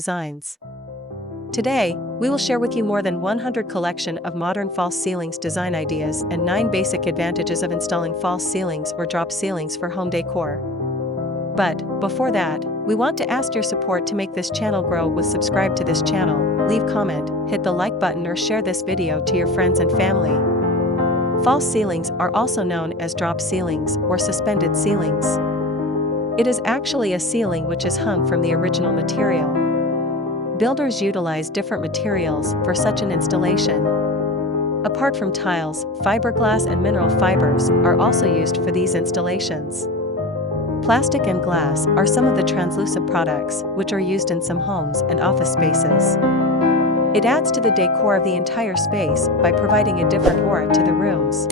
designs. Today, we will share with you more than 100 collection of modern false ceilings design ideas and 9 basic advantages of installing false ceilings or drop ceilings for home decor. But, before that, we want to ask your support to make this channel grow with subscribe to this channel, leave comment, hit the like button or share this video to your friends and family. False ceilings are also known as drop ceilings or suspended ceilings. It is actually a ceiling which is hung from the original material. Builders utilize different materials for such an installation. Apart from tiles, fiberglass and mineral fibers are also used for these installations. Plastic and glass are some of the translucent products which are used in some homes and office spaces. It adds to the decor of the entire space by providing a different aura to the rooms.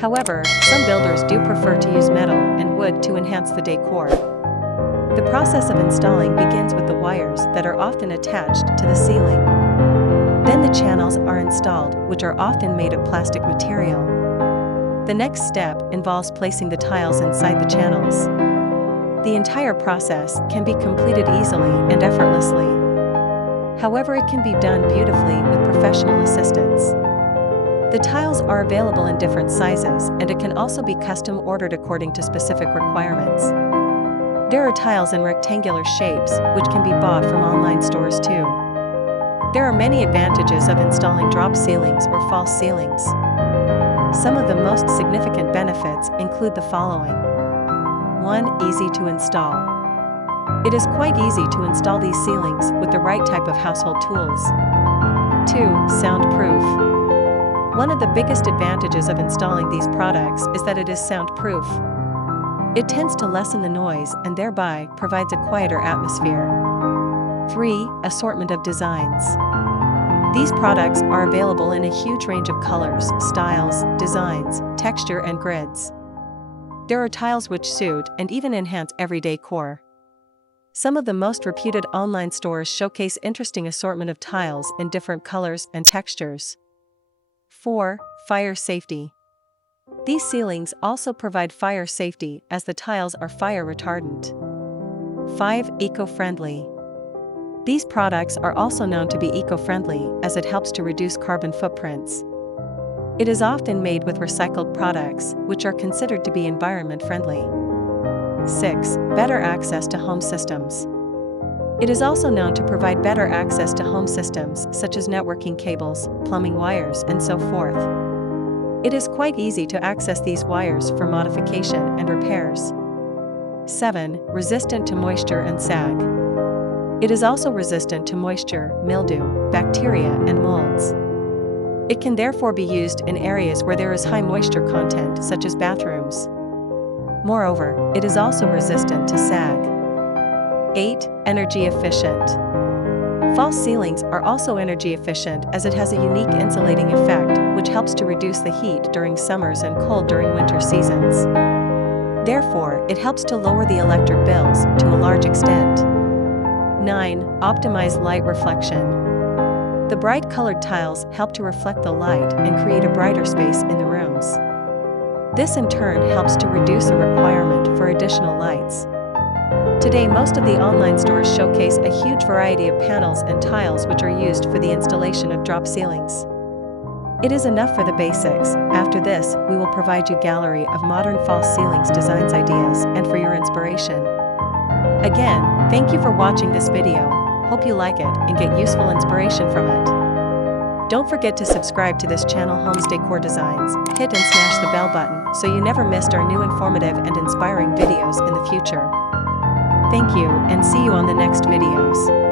However, some builders do prefer to use metal and wood to enhance the decor. The process of installing begins with the wires that are often attached to the ceiling. Then the channels are installed, which are often made of plastic material. The next step involves placing the tiles inside the channels. The entire process can be completed easily and effortlessly. However, it can be done beautifully with professional assistance. The tiles are available in different sizes, and it can also be custom ordered according to specific requirements. There are tiles in rectangular shapes, which can be bought from online stores too. There are many advantages of installing drop ceilings or false ceilings. Some of the most significant benefits include the following. 1. Easy to install. It is quite easy to install these ceilings with the right type of household tools. 2. Soundproof. One of the biggest advantages of installing these products is that it is soundproof. It tends to lessen the noise and thereby provides a quieter atmosphere. 3. Assortment of designs. These products are available in a huge range of colors, styles, designs, texture and grids. There are tiles which suit and even enhance everyday decor. Some of the most reputed online stores showcase interesting assortment of tiles in different colors and textures. 4. Fire safety. These ceilings also provide fire safety as the tiles are fire retardant. 5. Eco-friendly. These products are also known to be eco-friendly as it helps to reduce carbon footprints. It is often made with recycled products, which are considered to be environment-friendly. 6. Better access to home systems. It is also known to provide better access to home systems such as networking cables, plumbing wires, and so forth. It is quite easy to access these wires for modification and repairs. 7. Resistant to moisture and sag. It is also resistant to moisture, mildew, bacteria, and molds. It can therefore be used in areas where there is high moisture content, such as bathrooms. Moreover, it is also resistant to sag. 8. Energy efficient. False ceilings are also energy efficient as it has a unique insulating effect, which helps to reduce the heat during summers and cold during winter seasons. Therefore, it helps to lower the electric bills to a large extent. 9. Optimize light reflection. The bright colored tiles help to reflect the light and create a brighter space in the rooms. This in turn helps to reduce the requirement for additional lights. Today, most of the online stores showcase a huge variety of panels and tiles which are used for the installation of drop ceilings. It is enough for the basics. After this, we will provide you a gallery of modern false ceilings designs ideas and for your inspiration. Again, thank you for watching this video. Hope you like it and get useful inspiration from it. Don't forget to subscribe to this channel Homes Decor Designs, hit and smash the bell button so you never missed our new informative and inspiring videos in the future. Thank you and see you on the next videos.